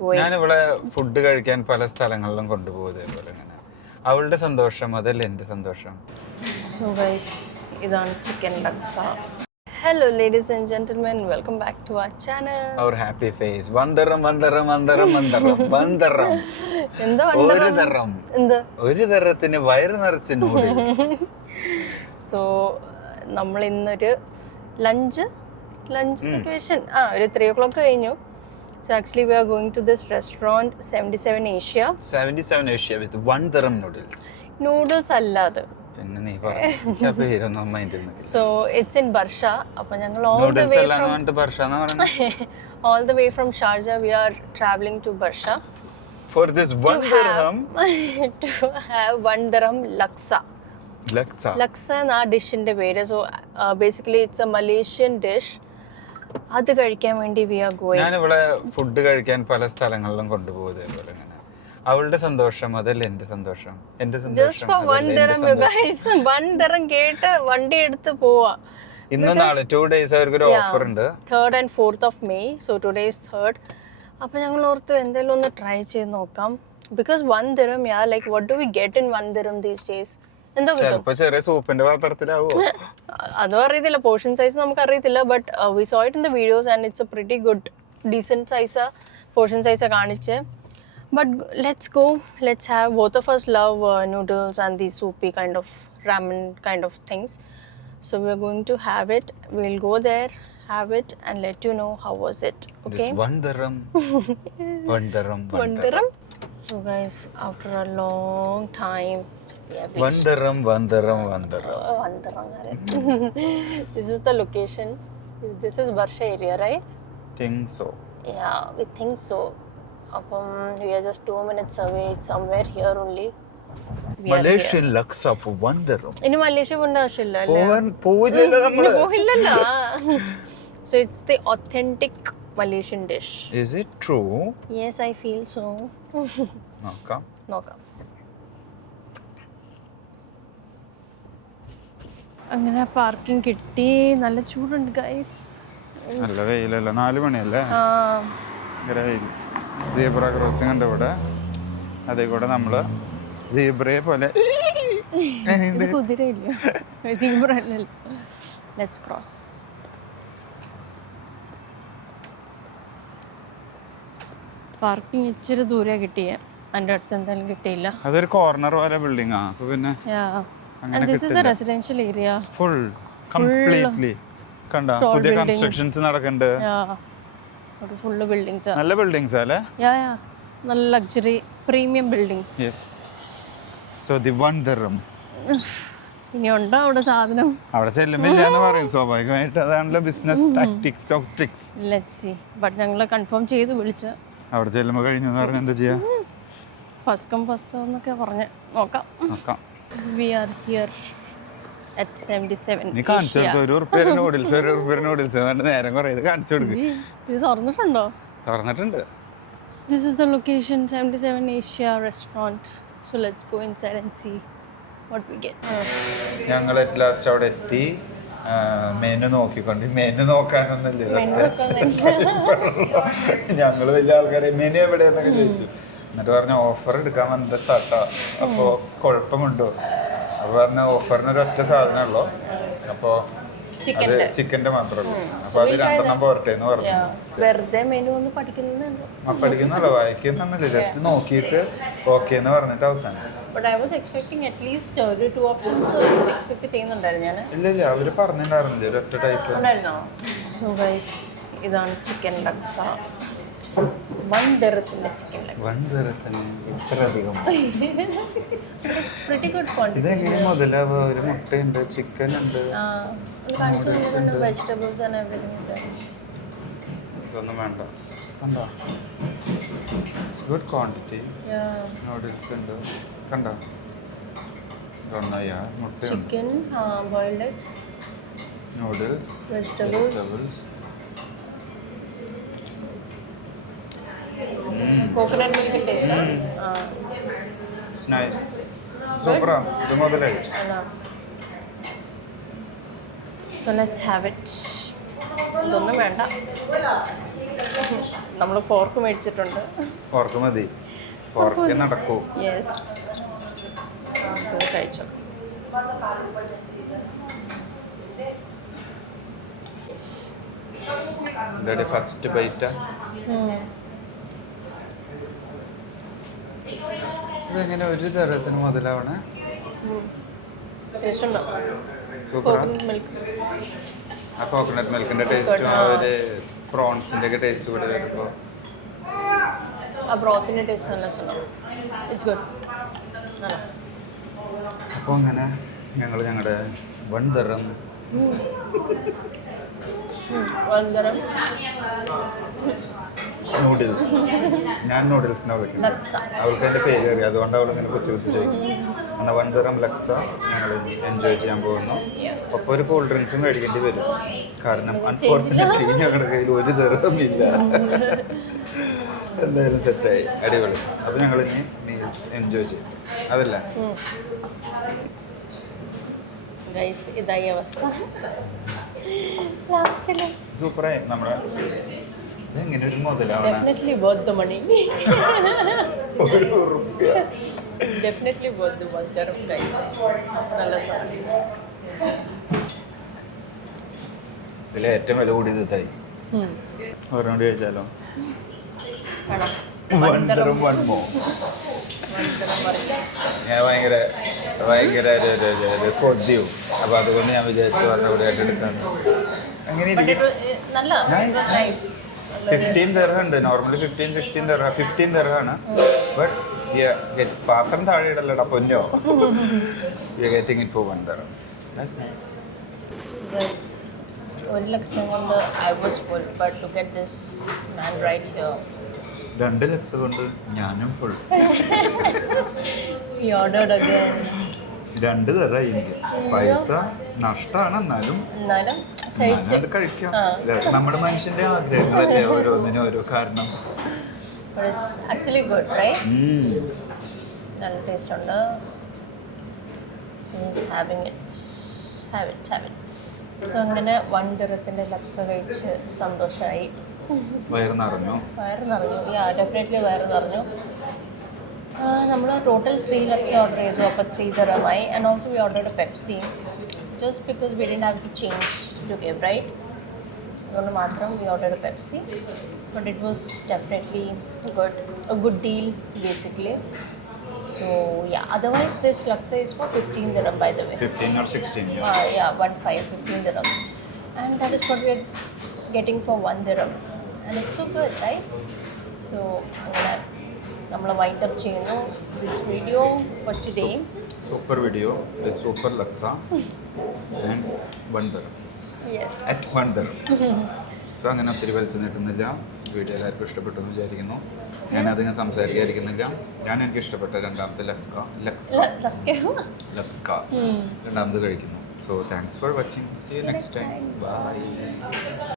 ഞാനിവിടെ ഫുഡ് കഴിക്കാൻ പല സ്ഥലങ്ങളിലും കൊണ്ടുപോകും ഇതേപോലെ. അവളുടെ സന്തോഷം അതല്ല എന്റെ സന്തോഷം. സോ ഗൈസ്, ഇതാണ് chicken ലക്സ. Hello ladies and gentlemen, welcome back to our channel. Our happy face. വന്ദരം വന്ദരം വന്ദരം വന്ദരം വന്ദരം. എന്താ ഒരു തരം. ഒരു തരത്തിന് വയറ് നിറച്ച് നൂഡിൽസ്. സോ നമ്മൾ ഇന്നൊരു ലഞ്ച് സിറ്റുവേഷൻ ഒരു 3 o'clock കഴിഞ്ഞു. So actually we are going to this restaurant 77 Asia. 77 Asia with 1 dirham noodles. Noodles അല്ലാതെ. പിന്നെ നീ പറഞ്ഞു പേരൊന്നും മൈൻഡിൽ. So it's in Barsha. അപ്പോൾ ഞങ്ങൾ all the way from Sharjah we are traveling to Barsha. For this 1 dirham to have 1 dirham laksa. Laksa എന്ന ആ ഡിഷിന്റെ പേര്. So basically it's a Malaysian dish. അത് കഴിക്കാൻ വേണ്ടി we are going. ഞാനിവിടെ food കഴിക്കാൻ പല സ്ഥലങ്ങളിലും കൊണ്ടുപോകും ഇതേപോലെ. അവളുടെ സന്തോഷം അതല്ല എന്റെ സന്തോഷം. എന്റെ Just for 1 dirham you guys. 1 dirham കേട്ട് വണ്ടി എടുത്ത് പോവാ. ഇന്ന് നാളെ 2 days അവർക്കൊരു ഓഫർ ഉണ്ട്. 3rd and 4th of May. So today is 3rd. അപ്പോൾ ഞങ്ങൾ ഓർത്തു എന്തെങ്കിലും ഒന്ന് ട്രൈ ചെയ്ത് നോക്കാം. Because 1 dirham, yeah, like what do we get in 1 dirham these days? എന്തോ ചിലപ്പോ ചെറിയ സൂപ്പിന്റെ പാത്രത്തിലാവോ അതും അറിയത്തില്ല. പോർഷൻ സൈസ് നമുക്ക് അറിയത്തില്ല. But we saw it in the videos and it's a pretty good decent size portion size കാണിച്ച്. But let's go, let's have. Both of us love noodles and the soupy kind of ramen kind of things. So we are going to have it. We'll go there, have it and let you know how was it. Okay, this 1 dirham 1 dirham 1 dirham. So guys, after a long time, 1 dirham 1 dirham 1 dirham. This is the location. This is Barsha area, right? Think so. Yeah, we think so. We are just 2 minutes away. It's somewhere here only. Malaysian laksa for 1 dirham. In Malaysia പോണ്ട ആവശ്യമില്ല. പോയില്ലല്ലോ. So it's the authentic Malaysian dish. Is it true? Yes, I feel so. നോക്കാം. അങ്ങനെ parking കിട്ടി. നല്ല ചൂടുണ്ട് guys. നല്ല വെയിലല്ല. 4 മണിയല്ലേ. Zebra crossing ഉണ്ട് ഇവിടെ. അതേ കൂടെ നമ്മള് സീബ്രയെ പോലെ കുതിരയില്ല. സീബ്ര അല്ലല്ലോ. Let's cross. പാർക്കിംഗ് ഇച്ചിരി ദൂരെ കിട്ടിയേ. എൻ്റെ അടുത്ത് എന്തായാലും കിട്ടിയില്ല. അതൊരു കോർണർ പോലെ ബിൽഡിംഗ് ആ. അപ്പൊ പിന്നെ and this is a residential area. Full completely കണ്ട പുതിയ കൺസ്ട്രക്ഷൻസ് നടക്കുന്നുണ്ട്. ഒരു ഫുൾ ബിൽഡിങ്സ്. നല്ല ബിൽഡിങ്സ് അല്ലേ. നല്ല luxury premium buildings. Yes. So the 1 dirham. ഇനി ഉണ്ടോ അവിടെ സാധനം? അവിടെ ചെല്ലുമില്ല എന്ന് പറയും സ്വാഭാവികമായിട്ട്. അതാണല്ലോ business tactics of tricks. Let's see. But ഞങ്ങൾ കൺഫേം ചെയ്ത് വിളിച്ച് അവിടെ ചെല്ലുമ്പോൾ കഴിഞ്ഞു എന്ന് പറഞ്ഞാൽ എന്താ ചെയ്യാ? ഫസ്റ്റ് കം ഫസ്റ്റ് എന്നൊക്കെ പറഞ്ഞ് നോക്കാം. We are here at 77. നീ കാണിച്ചു കൊടുത്തു. 1 ഉറുപ്പിക നൂഡിൽസ് 1 ഉറുപ്പിക നൂഡിൽസ് എന്നിട്ട് നേരം കുറേ ഇത് കാണിച്ചു കൊടുക്കും. ഇത് തുറന്നിട്ടുണ്ടോ? തുറന്നിട്ടുണ്ട്. This is the location, 77 Asia restaurant. So let's go inside and see what we get. ഞങ്ങൾ at last അവിടെ എത്തി. മെനു നോക്കിക്കൊണ്ട് മെനു നോക്കാനൊന്നുമില്ല. ഞങ്ങൾ വലിയ ആൾക്കാരെ മെനു എവിടെയെന്നൊക്കെ ചോദിച്ചു. എന്നിട്ട് പറഞ്ഞ ഓഫർ എടുക്കാൻ വന്നിട്ട് സാട്ടാ. അപ്പോൾ കുഴപ്പമുണ്ടോ? അപ്പോൾ പറഞ്ഞ ഓഫറിന് ഒരൊറ്റ സാധനമുള്ളൂ. അപ്പോൾ അത് ചിക്കൻ്റെ മാത്രമേ ഉള്ളൂ. അപ്പോൾ അത് 2 പോരട്ടെ എന്ന് പറഞ്ഞു. വെറുതെ മെനു ഒന്ന് പഠിക്കുന്നുള്ളൂ, വായിക്കുന്നില്ല. ജസ്റ്റ് നോക്കിയിട്ട് ഓക്കെ എന്ന് പറഞ്ഞിട്ട് അവസാനം. ഇല്ല അവര് പറഞ്ഞിട്ടുണ്ടായിരുന്നില്ല ഒരൊറ്റ ടൈപ്പ്. ഇതാണ് chicken laksa. 1 dirham chicken laksa. 1 dirham ഇത്രയധികം. It's pretty good quantity. ഇതെങ്ങനെ മുതലാവുക? ഒരു മുട്ടയുണ്ട്, ചിക്കൻ ഉണ്ട്, vegetables and everything is there. ഇതൊന്നും വേണ്ട. കണ്ടോ? It's good quantity. നൂഡിൽസ് ഉണ്ട്. കണ്ടോ? മുട്ടയുണ്ട്, chicken, boiled eggs, noodles, vegetables. Coconut milk taste. It's nice. Super. The model. So let's have it. ഇതൊന്നും വേണ്ട. നമ്മൾ ഫോർക്ക് മേടിച്ചിട്ടുണ്ട്. ഫോർക്ക് മതി, ഫോർക്ക് നടക്കൂ. യെസ്, കഴിച്ചോ. ഇതേ ഫസ്റ്റ് ബൈറ്റാ. ഇതെങ്ങനെ ഒരു തരത്തിന് മുതലാവണേ? ടേസ്റ്റ് ഉണ്ടോ? സൂപ്പറാ. മിൽക്ക്, ആ കോക്കനട്ട് മിൽക്കിന്റെ ടേസ്റ്റും ആ ഒരു പ്രോൺസിന്റെ ഒക്കെ ടേസ്റ്റ് കൂടെ വരുമ്പോൾ ആ ബ്രോത്തിന്റെ ടേസ്റ്റ് നല്ല രസമുണ്ടാവും. It's good. നല്ല. അപ്പോൾ അങ്ങനെ ഞങ്ങളുടെ 1 dirham നൂഡിൽസ്, ഞാൻ നൂഡിൽസ് എന്നാണ് വിളിക്കുന്നത്. ലക്സ. അവൾക്ക് എൻ്റെ പേര് അറിയാം, അതുകൊണ്ട് അവൾ ഇങ്ങനെ കുത്തി ചോദിക്കും. എന്നാൽ 1 dirham ലക്സ ഞങ്ങൾ എൻജോയ് ചെയ്യാൻ പോകുന്നു. ഒപ്പം ഒരു കൂൾ ഡ്രിങ്ക്സും മേടിക്കേണ്ടി വരും, കാരണം അൺഫോർച്ചുനേറ്റ്ലി ഞങ്ങളുടെ കയ്യിൽ 1 dirham ഇല്ല. എന്തായാലും സെറ്റായി, അടിപൊളി. അപ്പോൾ ഞങ്ങൾ ഇനി മീൽസ് എൻജോയ് ചെയ്യും, അതല്ല ഗൈസ്, ഇതായി അവസ്ഥ. ലാസ്റ്റില് സൂപ്പറായി. നമ്മുടെ ഇതെങ്ങനെ ഒരു മുതലാവണ? Definitely worth the money. ₹1. Definitely worth the 1 dirham guys. നല്ല സാധനം. ഇതിൽ ഏറ്റവും വില കൂടിയത് ഇതായി. ഒരെണ്ണം കൂടി കഴിച്ചാലോ? വേണം. 1 dirham 1 more. 1 dirham പറയില്ല. ഞാൻ ഭയങ്കര ഒരു കൊതിയും, അപ്പോൾ അതുകൊണ്ട് ഞാൻ വിചാരിച്ചു ഒരെണ്ണം കൂടി ആയിട്ട് എടുക്കാന്ന്. അങ്ങനെ But it was നല്ല നൈസ്. 15 dirham ഉണ്ട്. Normally 15-16 dirham. 15 dirham ആണ്. ബട്ട് പാത്രം താഴെ ഇടല്ലടാ പൊന്നോ. You are getting it for 1 dirham. That's nice. Guys, 1 ലക്ഷം കൊണ്ട് I was full, but look at this man right here. 2 ലക്ഷം കൊണ്ട് ഞാനും full. We ordered again. 2 dirham എനിക്ക് പൈസ നഷ്ടമാണ്, എന്നാലും സഹിച്ച്. കഴിക്കാം. നമ്മുടെ മനുഷ്യന്റെ ആഗ്രഹങ്ങളല്ലേ ഓരോന്നിനും ഓരോ കാരണം. But it's actually good, right? നല്ല ടേസ്റ്റ് ഉണ്ട്. Having it. Have it. So അങ്ങനെ 1 dirhamത്തിന്റെ ലക്സ കഴിച്ച് സന്തോഷമായി. വയറ് നിറഞ്ഞു. ഡെഫിനറ്റ്ലി വയറ് നിറഞ്ഞു. നമ്മൾ ടോട്ടൽ 3 ലക്ഷം ഓർഡർ ചെയ്തു, അപ്പോൾ 3 dirham ആയി. And also we ordered a Pepsi just because we didn't have to change to give, right? അതുകൊണ്ട് മാത്രം we ordered a Pepsi. But it was definitely a good deal basically. So yeah, otherwise this laksa is for 15 dirham, by the way. 15 or 16, Yeah, 15 dirham. And that is what we are getting for 1 dirham. And it's so good, right? So അങ്ങനെ നമ്മൾ wind up ചെയ്യുന്നു this video for today. Super video with super laksa and 1 dirham. Yes. At 1 dirham. So അങ്ങനെ ഒത്തിരി വലിച്ചു നീട്ടുന്നില്ല. Video എല്ലാവർക്കും ഇഷ്ടപ്പെട്ടു എന്ന് വിചാരിക്കുന്നു. ഞാനധികം സംസാരിക്കാതിരിക്കുന്നില്ല. എനിക്ക് ഇഷ്ടപ്പെട്ട രണ്ടാമത്തെ ലക്സ്ക രണ്ടാമത് കഴിക്കുന്നു. So thanks for watching. See you next time. By.